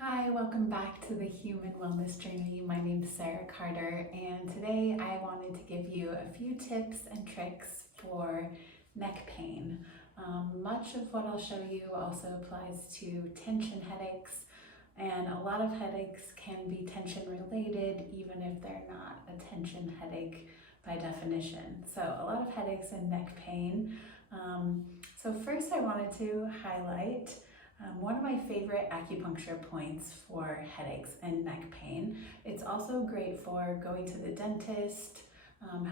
Hi, welcome back to the Human Wellness Journey. My name is Sarah Carter, and today I wanted to give you a few tips and tricks for neck pain. Much of what I'll show you also applies to tension headaches, and a lot of headaches can be tension related, even if they're not a tension headache by definition. So a lot of headaches and neck pain. So first I wanted to highlight one of my favorite acupuncture points for headaches and neck pain. It's also great for going to the dentist,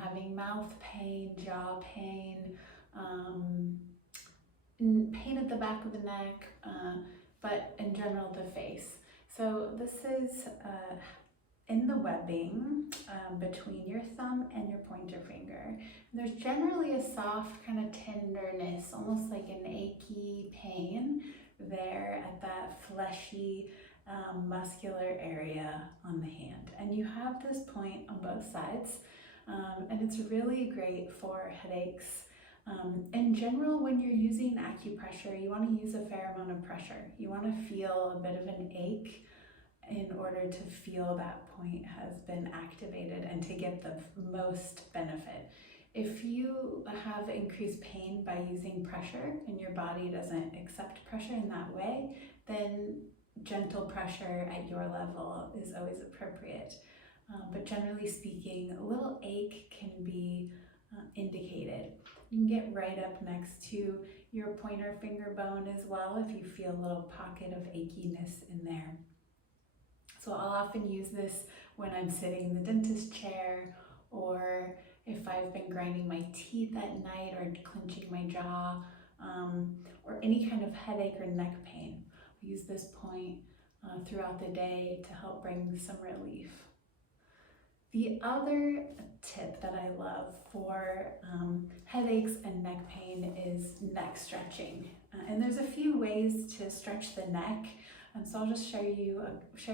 having mouth pain, jaw pain, pain at the back of the neck, but in general the face. So this is in the webbing between your thumb and your pointer finger. There's generally a soft kind of tenderness, almost like an achy pain there at that fleshy muscular area on the hand. And you have this point on both sides, and it's really great for headaches. In general, when you're using acupressure, you want to use a fair amount of pressure. You want to feel a bit of an ache in order to feel that point has been activated and to get the most benefit. If you have increased pain by using pressure and your body doesn't accept pressure in that way, then gentle pressure at your level is always appropriate. But generally speaking, a little ache can be indicated. You can get right up next to your pointer finger bone as well if you feel a little pocket of achiness in there. So I'll often use this when I'm sitting in the dentist chair, or if I've been grinding my teeth at night or clenching my jaw, or any kind of headache or neck pain. I use this point throughout the day to help bring some relief. The other tip that I love for headaches and neck pain is neck stretching. And there's a few ways to stretch the neck. So I'll just share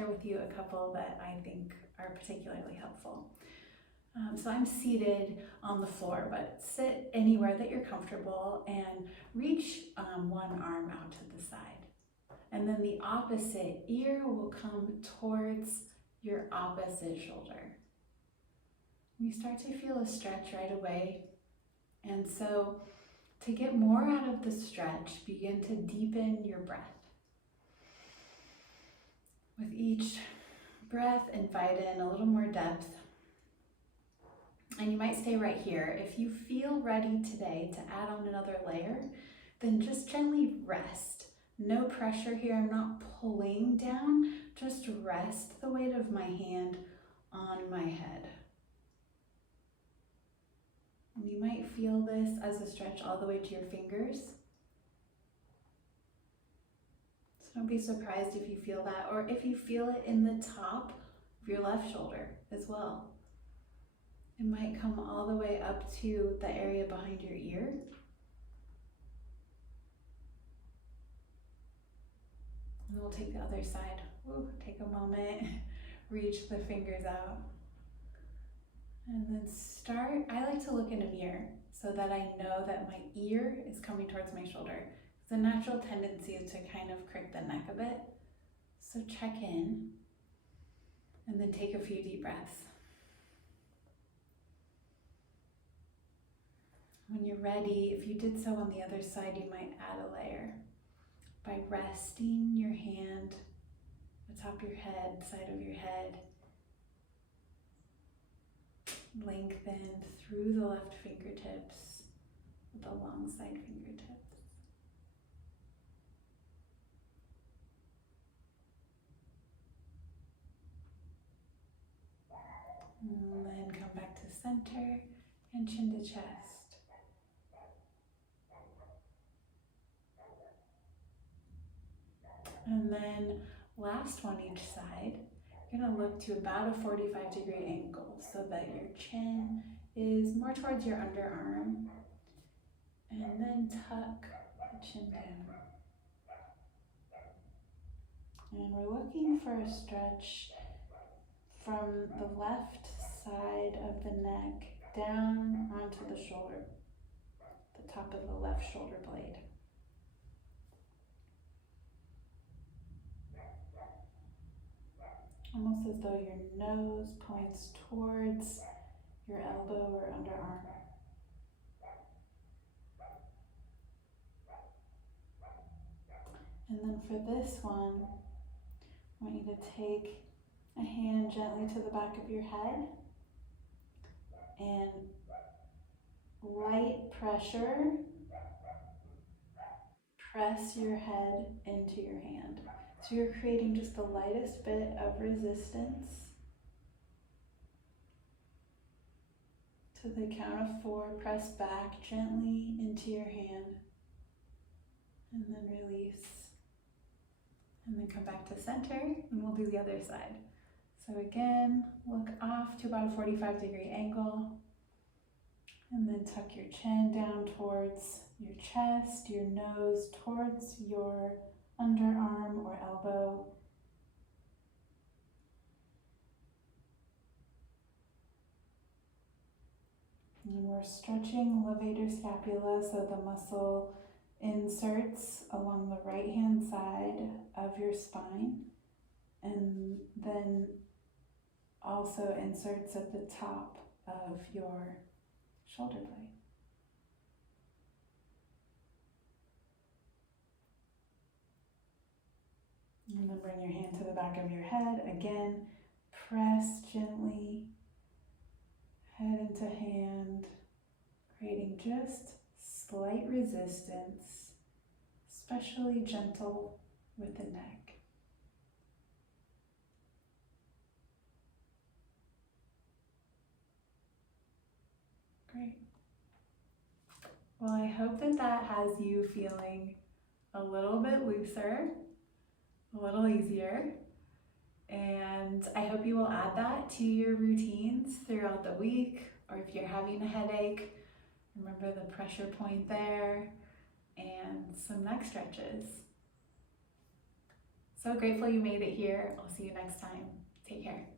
with you a couple that I think are particularly helpful. So I'm seated on the floor, but sit anywhere that you're comfortable and reach one arm out to the side. And then the opposite ear will come towards your opposite shoulder. You start to feel a stretch right away. And so to get more out of the stretch, begin to deepen your breath. With each breath, invite in a little more depth. And you might stay right here. If you feel ready today to add on another layer, then just gently rest. No pressure here, I'm not pulling down, just rest the weight of my hand on my head. And you might feel this as a stretch all the way to your fingers. So don't be surprised if you feel that, or if you feel it in the top of your left shoulder as well. It might come all the way up to the area behind your ear. And then we'll take the other side. Ooh, take a moment, reach the fingers out. And then I like to look in a mirror so that I know that my ear is coming towards my shoulder. The natural tendency is to kind of crick the neck a bit. So check in and then take a few deep breaths. When you're ready, if you did so on the other side, you might add a layer by resting your hand atop your head, side of your head. Lengthen through the left fingertips with the long side fingertips. And then come back to center and chin to chest. And then last one each side. You're going to look to about a 45-degree angle so that your chin is more towards your underarm. And then tuck the chin down. And we're looking for a stretch from the left side of the neck down onto the shoulder, the top of the left shoulder blade. as though your nose points towards your elbow or underarm. And then for this one, I want you to take a hand gently to the back of your head and light pressure, press your head into your hand. So you're creating just the lightest bit of resistance. To the count of 4, press back gently into your hand and then release. And then come back to center and we'll do the other side. So again, look off to about a 45-degree angle and then tuck your chin down towards your chest, your nose towards your underarm or elbow. And we're stretching levator scapula, so the muscle inserts along the right hand side of your spine and then also inserts at the top of your shoulder blade. And then bring your hand to the back of your head. Again, press gently, head into hand, creating just slight resistance, especially gentle with the neck. Great. Well, I hope that that has you feeling a little bit looser, a little easier, and I hope you will add that to your routines throughout the week, or if you're having a headache, remember the pressure point there and some neck stretches. So grateful you made it here. I'll see you next time. Take care.